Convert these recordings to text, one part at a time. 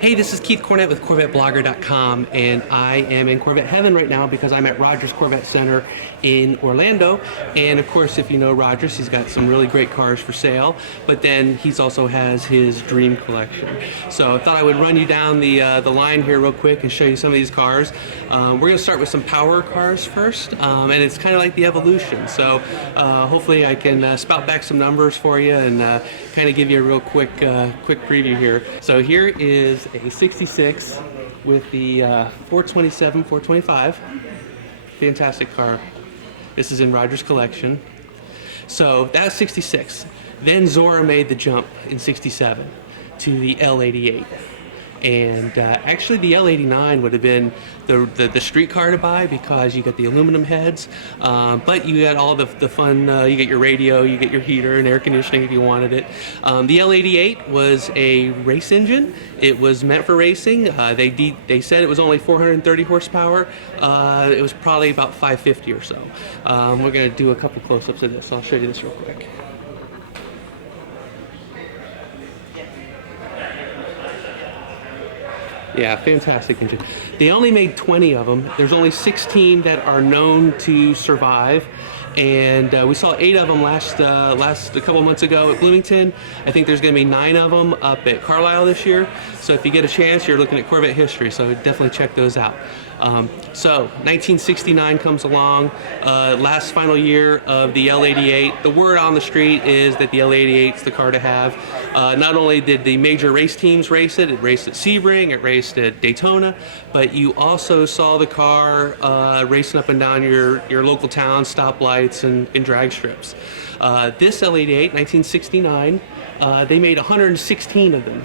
Hey, this is Keith Cornett with CorvetteBlogger.com, and I am in Corvette heaven right now because I'm at Rogers Corvette Center in Orlando. And of course, if you know Rogers, he's got some really great cars for sale, but then he's also has his dream collection. So I thought I would run you down the line here real quick and show you some of these cars. We're going to start with some power cars first, and it's kind of like the evolution. So hopefully I can spout back some numbers for you and kind of give you a real quick preview here. So here is a 66 with the 427, 425. Fantastic car. This is in Rogers collection. So that's 66. Then Zora made the jump in 67 to the L88. And actually the L89 would have been the street car to buy because you got the aluminum heads, but you got all the fun, you get your radio, you get your heater and air conditioning if you wanted it. The L88 was a race engine. It was meant for racing. They said it was only 430 horsepower. It was probably about 550 or so. We're going to do a couple close-ups of this, so I'll show you this real quick. Yeah, fantastic engine. They only made 20 of them. There's only 16 that are known to survive, and we saw 8 of them last a couple months ago at Bloomington. I think there's going to be 9 of them up at Carlisle this year. So if you get a chance, you're looking at Corvette history. So definitely check those out. So 1969 comes along, last final year of the L88. The word on the street is that the L88 is the car to have. Not only did the major race teams race it raced at Sebring, it raced at Daytona, but you also saw the car racing up and down your local town, stoplights and drag strips. This L88, 1969, they made 116 of them,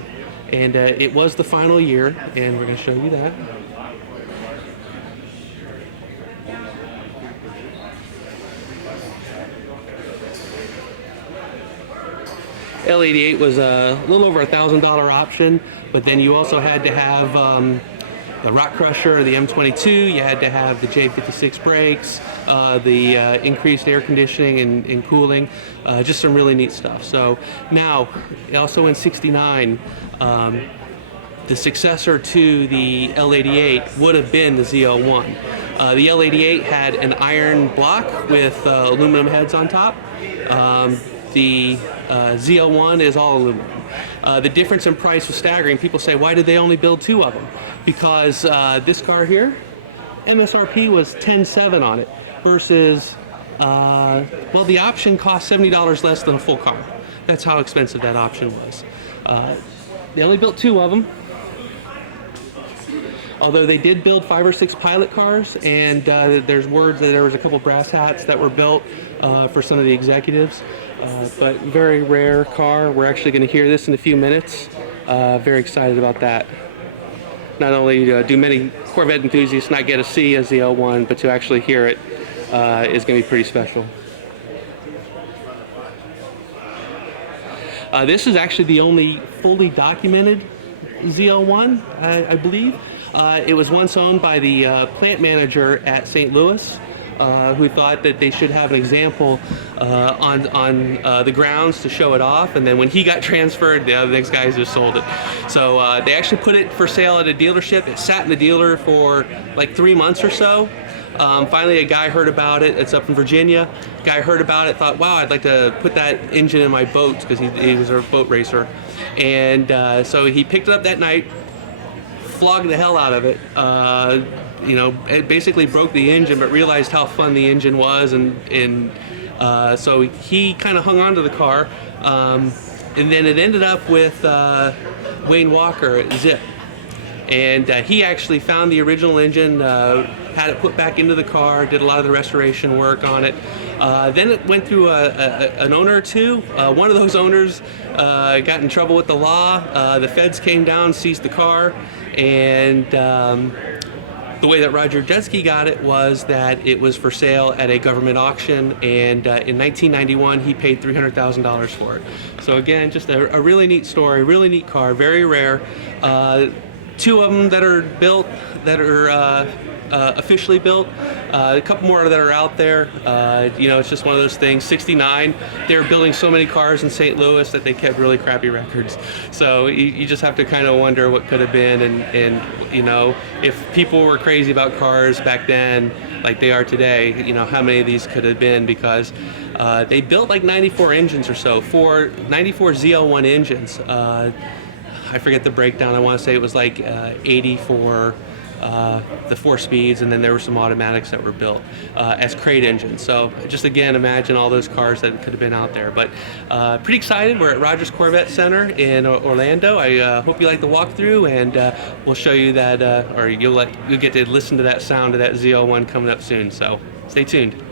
and it was the final year, and we're going to show you that. L88 was a little over $1,000 option, but then you also had to have the Rock Crusher, the M22, you had to have the J56 brakes, the increased air conditioning and cooling, just some really neat stuff. So now, also in 69, the successor to the L88 would have been the ZL1. The L88 had an iron block with aluminum heads on top. The ZL1 is all aluminum. The difference in price was staggering. People say, why did they only build 2 of them? Because this car here, MSRP was $10,700 on it versus, well, the option cost $70 less than a full car. That's how expensive that option was. They only built 2 of them. Although they did build 5 or 6 pilot cars, and there's word that there was a couple brass hats that were built for some of the executives. But very rare car. We're actually going to hear this in a few minutes. Very excited about that. Not only do many Corvette enthusiasts not get to see a ZL1, but to actually hear it is going to be pretty special. This is actually the only fully documented ZL1, I believe. It was once owned by the plant manager at St. Louis, who thought that they should have an example on the grounds to show it off, and then when he got transferred, the next guys just sold it. So they actually put it for sale at a dealership. It sat in the dealer for like 3 months or so. Finally, a guy heard about it. It's up in Virginia. Guy heard about it, thought, wow, I'd like to put that engine in my boat, because he was a boat racer. And so he picked it up that night, flogged the hell out of it. You know, it basically broke the engine, but realized how fun the engine was, and so he kind of hung on to the car. And then it ended up with Wayne Walker at Zip. And he actually found the original engine, had it put back into the car, did a lot of the restoration work on it. Then it went through an owner or two. One of those owners got in trouble with the law. The feds came down, seized the car, and the way that Roger Judsky got it was that it was for sale at a government auction, and in 1991 he paid $300,000 for it. So again, just a really neat story, really neat car, very rare. 2 of them that are built that are officially built. A couple more that are out there. You know, it's just one of those things. 69, they were building so many cars in St. Louis that they kept really crappy records. So you just have to kind of wonder what could have been, and you know, if people were crazy about cars back then like they are today, you know, how many of these could have been, because they built like 94 engines or so, 94 ZL1 engines. I forget the breakdown. I want to say it was like 80 for the 4 speeds, and then there were some automatics that were built as crate engines. So just again, imagine all those cars that could have been out there. But pretty excited. We're at Rogers Corvette Center in Orlando. I hope you like the walkthrough, and we'll show you that, or you'll get to listen to that sound of that ZL1 coming up soon. So stay tuned.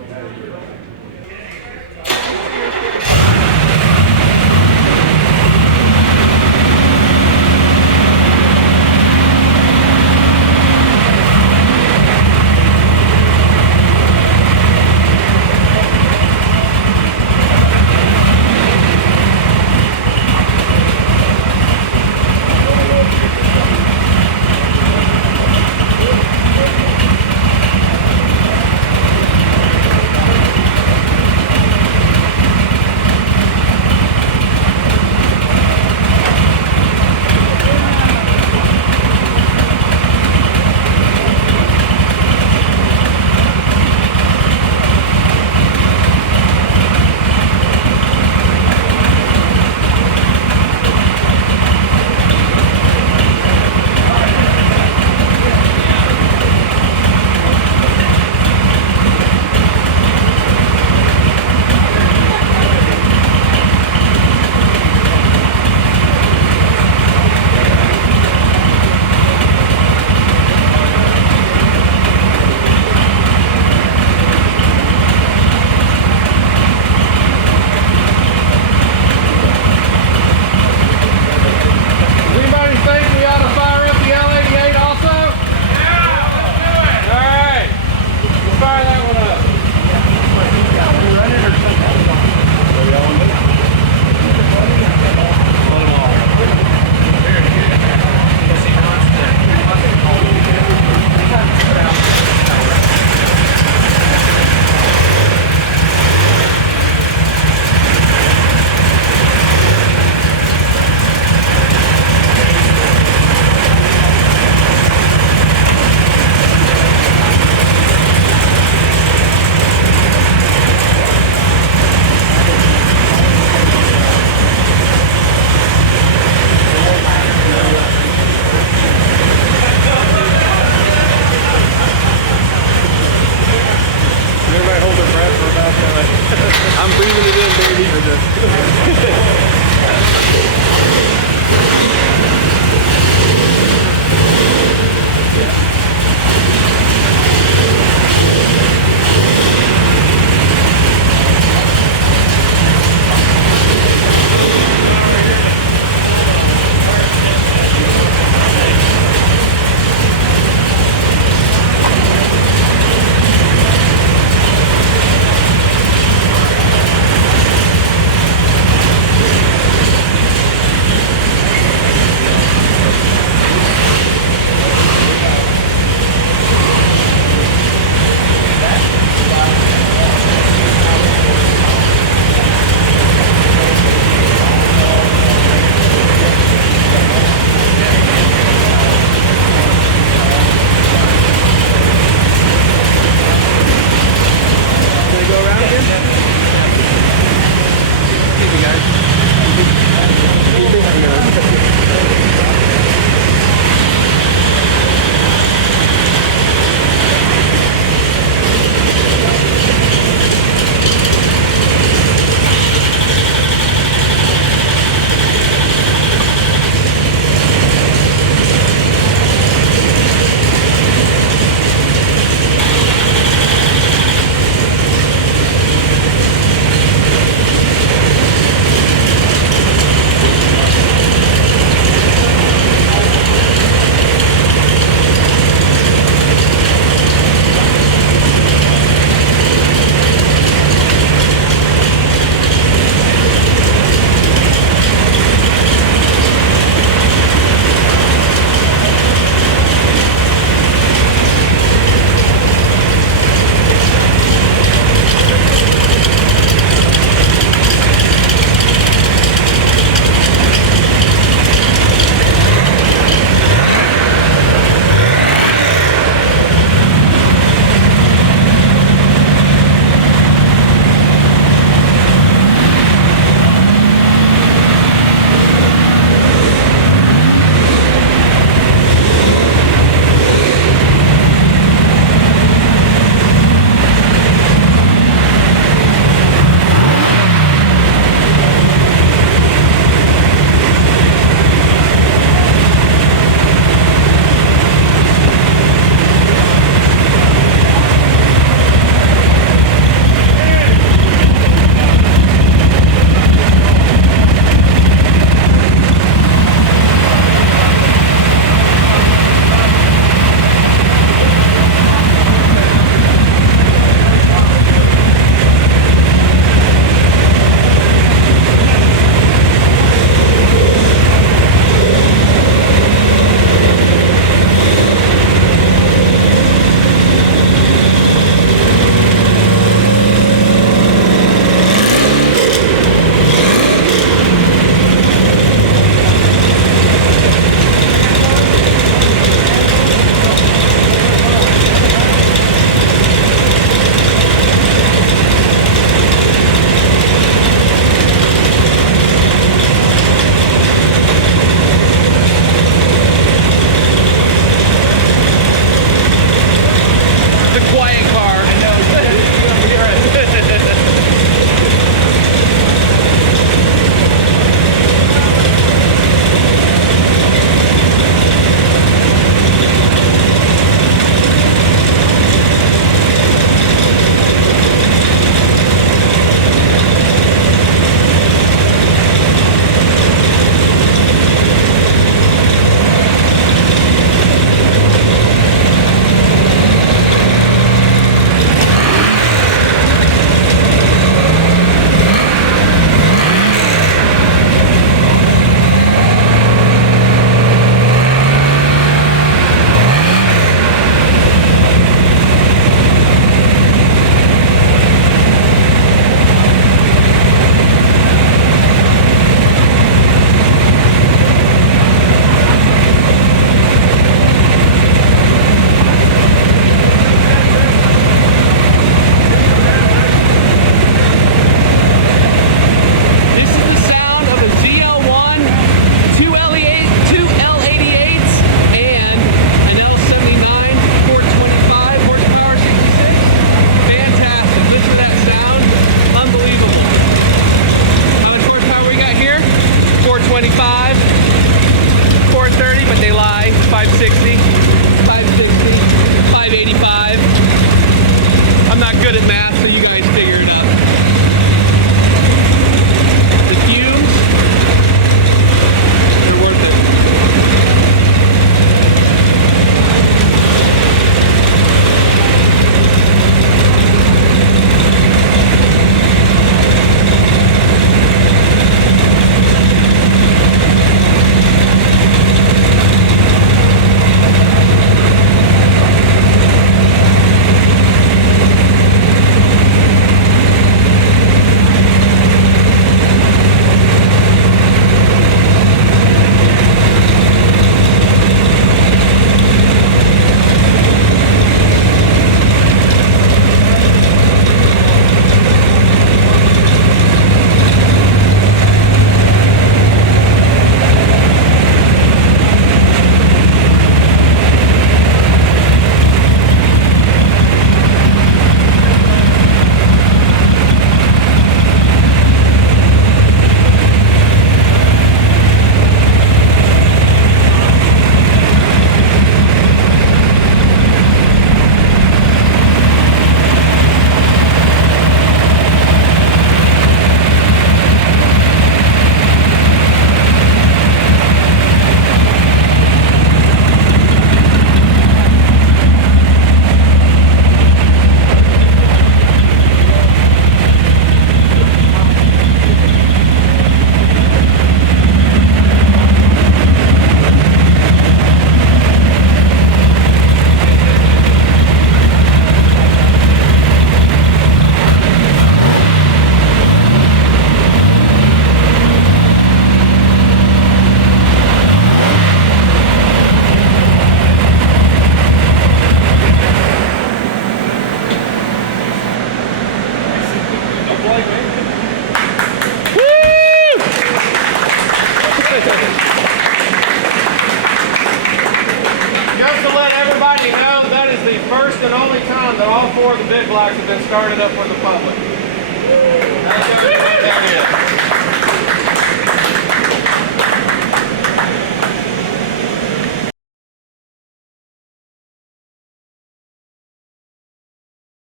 all 4 of the big blocks have been started up for the public. Now let's go ahead and put that in.